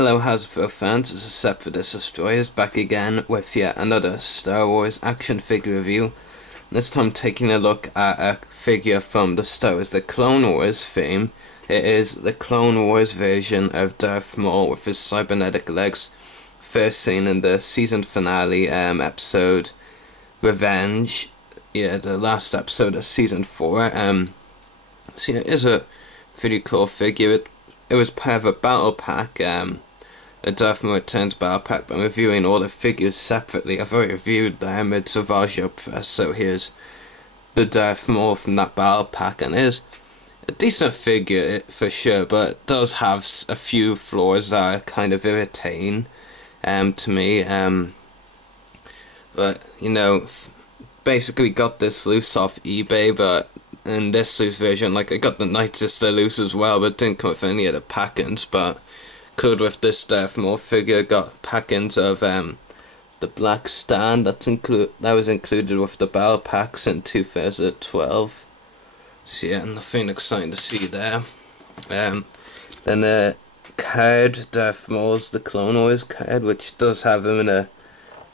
Hello Hasbro fans, this is Sep for This Destroyers back again with yet another Star Wars action figure review. This time taking a look at a figure from the Star Wars The Clone Wars fame. It is the Clone Wars version of Darth Maul with his cybernetic legs, first seen in the season finale episode Revenge. Yeah, the last episode of season 4. So yeah, it is a pretty cool figure. It was part of a battle pack, a Darth Maul Returns battle pack, but I'm reviewing all the figures separately. I've already reviewed the Emid Savage up first, so here's the Darth Maul from that battle pack, and it is a decent figure for sure, but it does have a few flaws that are kind of irritating to me. But, you know, basically got this loose off eBay, but in this loose version, like I got the Night Sister loose as well, but it didn't come with any of the pack-ins, but could with this Darth Maul figure. Got pack-ins of the Black Stand that was included with the battle packs in 2012. So yeah, nothing exciting to see there. Then the card, Darth Maul's The Clone Wars card, which does have him in a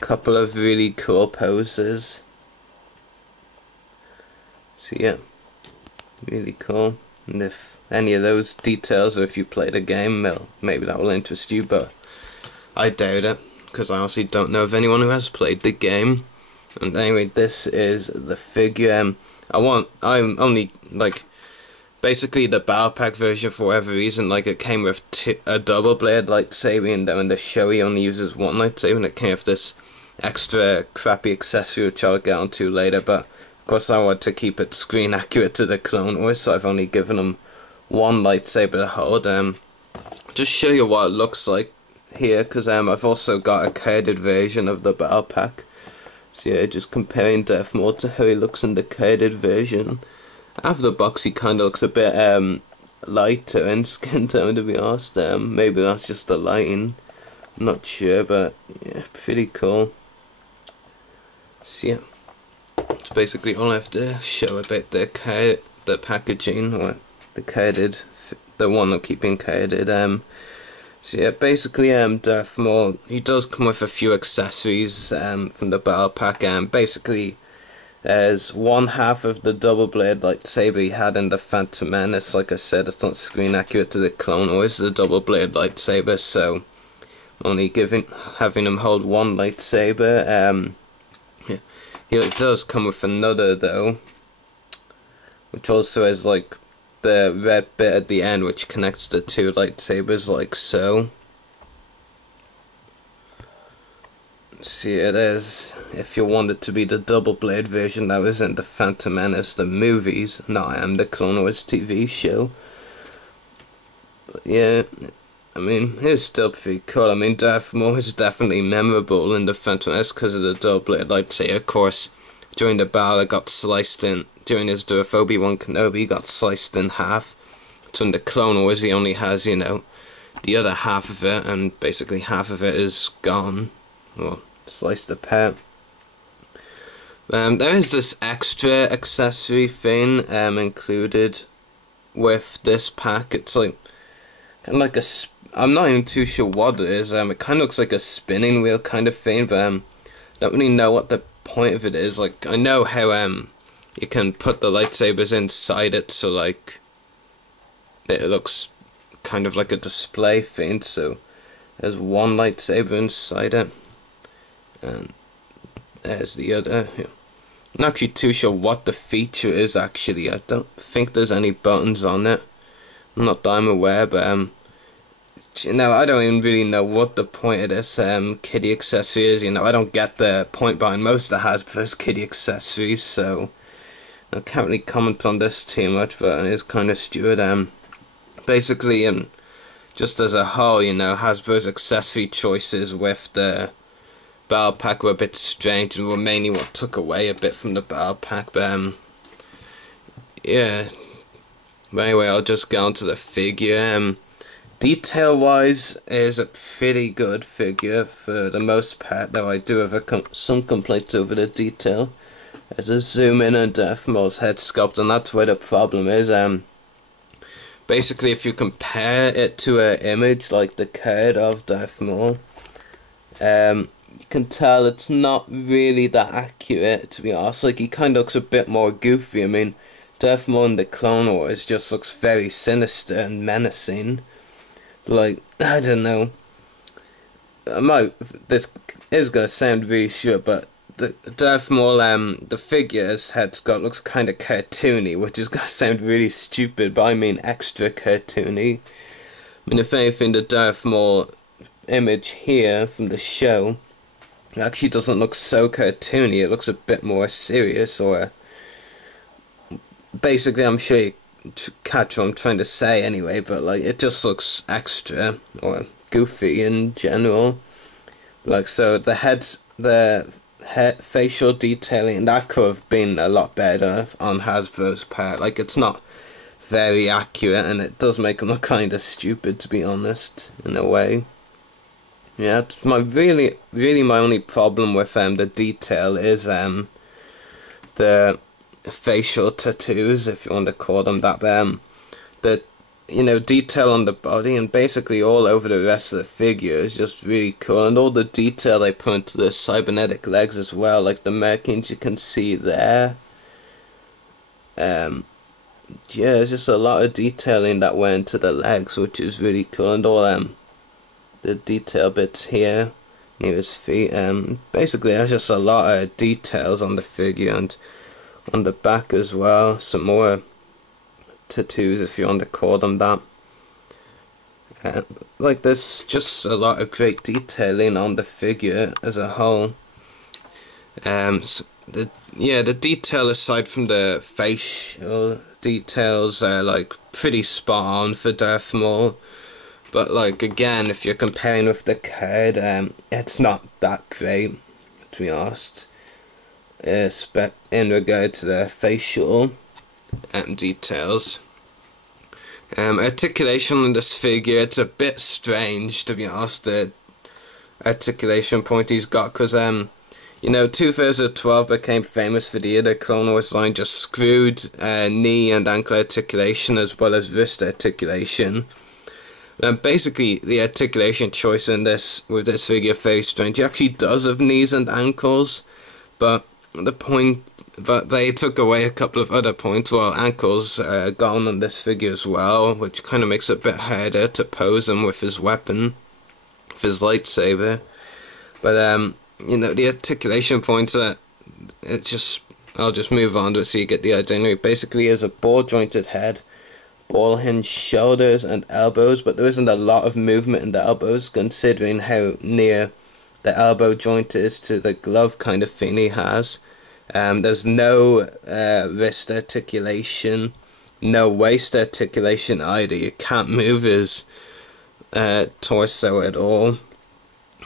couple of really cool poses. So yeah, really cool. And if any of those details, or if you play the game, well, maybe that will interest you, but I doubt it, because I honestly don't know of anyone who has played the game. And anyway, this is the figure. I'm only, like, basically the battle pack version, for whatever reason, like, it came with a double blade lightsaber, and then in the show he only uses one lightsaber, and it came with this extra crappy accessory which I'll get onto later, but of course I want to keep it screen accurate to the Clone Wars, so I've only given him one lightsaber to hold. Just show you what it looks like here, because I've also got a carded version of the battle pack. So yeah, just comparing Darth Maul to how he looks in the carded version. After the box he kind of looks a bit lighter in skin tone, to be honest. Maybe that's just the lighting, I'm not sure, but yeah, pretty cool. So yeah, that's basically all I have to show about the packaging, or the carded, the one I'm keeping carded. So yeah, basically Darth Maul, he does come with a few accessories from the battle pack. Basically there's one half of the double blade lightsaber he had in the Phantom Menace. Like I said, it's not screen accurate to the Clone Wars, the double blade lightsaber, so only having him hold one lightsaber. Yeah. It does come with another though, which also has like the red bit at the end which connects the two lightsabers, like so. See, it is, if you want it to be the double blade version that was in the Phantom Menace, the movies, not the Clone Wars TV show. But yeah, I mean, it's still pretty cool. I mean, Darth Maul is definitely memorable in the Phantom Menace because of the double blade lightsaber. Of course, during the battle it got sliced in, during his duel with Obi-Wan Kenobi, he got sliced in half. So in the Clone Wars he only has, you know, the other half of it, and basically half of it is gone, well, sliced apart. There is this extra accessory thing included with this pack. It's like kind of like I'm not even too sure what it is. It kind of looks like a spinning wheel kind of thing, but don't really know what the point of it is. Like, I know how you can put the lightsabers inside it, so like it looks kind of like a display thing. So there's one lightsaber inside it, and there's the other. I'm not actually too sure what the feature is actually. I don't think there's any buttons on it, not that I'm aware, but you know, I don't even really know what the point of this kiddie accessory is. You know, I don't get the point behind most of Hasbro's kiddie accessories, so I can't really comment on this too much, but it is kind of stupid. Basically, just as a whole, you know, Hasbro's accessory choices with the battle pack were a bit strange, and were mainly what took away a bit from the battle pack, but yeah. But anyway, I'll just get onto the figure. Detail wise, it is a pretty good figure for the most part, though I do have some complaints over the detail. There's a zoom in on Darth Maul's head sculpt, and that's where the problem is. basically if you compare it to an image like the card of Darth Maul, you can tell it's not really that accurate, to be honest. Like, he kind of looks a bit more goofy. I mean, Darth Maul in the Clone Wars just looks very sinister and menacing. Like, I don't know. This is gonna sound really short, but the Darth Maul, the figure his head's got looks kind of cartoony, which is gonna sound really stupid, but I mean extra cartoony. I mean, if anything, the Darth Maul image here from the show actually doesn't look so cartoony. It looks a bit more serious, or basically, I'm sure you catch what I'm trying to say anyway, but like, it just looks extra or goofy in general. Like, so the facial detailing, that could have been a lot better on Hasbro's part. Like, it's not very accurate, and it does make him look kind of stupid, to be honest, in a way. Yeah, it's really my only problem with the detail is the facial tattoos, if you want to call them that. The detail on the body and basically all over the rest of the figure is just really cool, and all the detail they put into the cybernetic legs as well, like the markings you can see there. Yeah, there's just a lot of detailing that went into the legs, which is really cool, and all the detail bits here near his feet. Basically, there's just a lot of details on the figure, and on the back as well, some more tattoos, if you want to call them that. Like, there's just a lot of great detailing on the figure as a whole. So the detail aside from the facial details are like pretty spot on for Darth Maul. But like, again, if you're comparing with the card, it's not that great, to be honest. In regard to the facial details. Articulation in this figure, it's a bit strange, to be honest, the articulation point he's got, because 2012 became famous for the Clone Wars line just screwed knee and ankle articulation as well as wrist articulation. And basically, the articulation choice with this figure is very strange. He actually does have knees and ankles, but they took away a couple of other points. Well, ankles are gone on this figure as well, which kind of makes it a bit harder to pose him with his weapon, with his lightsaber. But the articulation points I'll just move on to it so you get the idea. Basically, he has a ball jointed head, ball hinged shoulders and elbows, but there isn't a lot of movement in the elbows considering how near the elbow joint is to the glove kind of thing he has. There's no wrist articulation, no waist articulation either. You can't move his torso at all.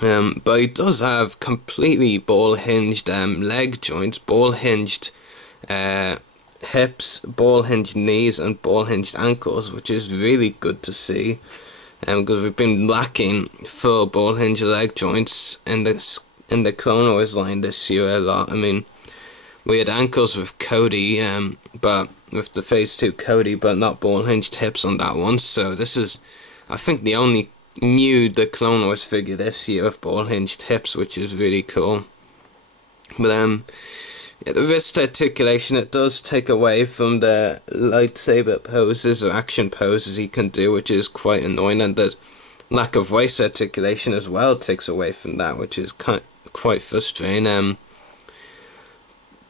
But he does have completely ball hinged leg joints, ball hinged hips, ball hinged knees and ball hinged ankles, which is really good to see, because we've been lacking full ball hinged leg joints in the Clone Wars line this year a lot. I mean, we had ankles with Cody, but with the Phase 2 Cody, but not ball hinged hips on that one. So this is, I think, the only the Clone Wars figure this year with ball hinged hips, which is really cool. But yeah, the wrist articulation, it does take away from the lightsaber poses or action poses he can do, which is quite annoying, and the lack of waist articulation as well takes away from that, which is quite frustrating.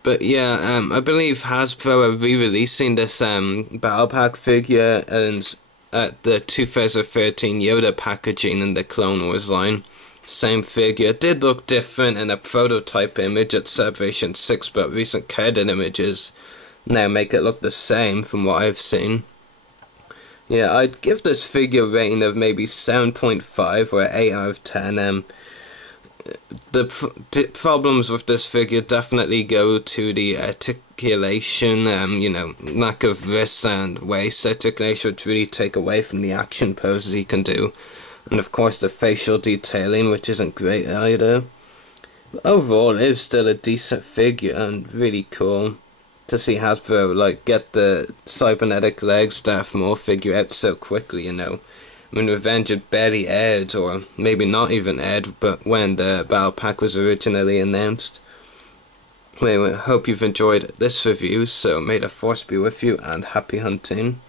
But yeah, I believe Hasbro are re-releasing this Battle Pack figure and at the 2013 Yoda packaging in the Clone Wars line. Same figure. It did look different in a prototype image at Celebration 6, but recent carded images now make it look the same from what I've seen. Yeah, I'd give this figure a rating of maybe 7.5 or 8 out of 10. The problems with this figure definitely go to the articulation, lack of wrist and waist articulation, which really take away from the action poses he can do. And of course the facial detailing, which isn't great either. But overall, it is still a decent figure and really cool. to see Hasbro like get the cybernetic legs Darth Maul figure out so quickly, you know. I mean, Revenge had barely aired, or maybe not even aired, but when the Battle Pack was originally announced. Anyway, hope you've enjoyed this review, so may the force be with you, and happy hunting.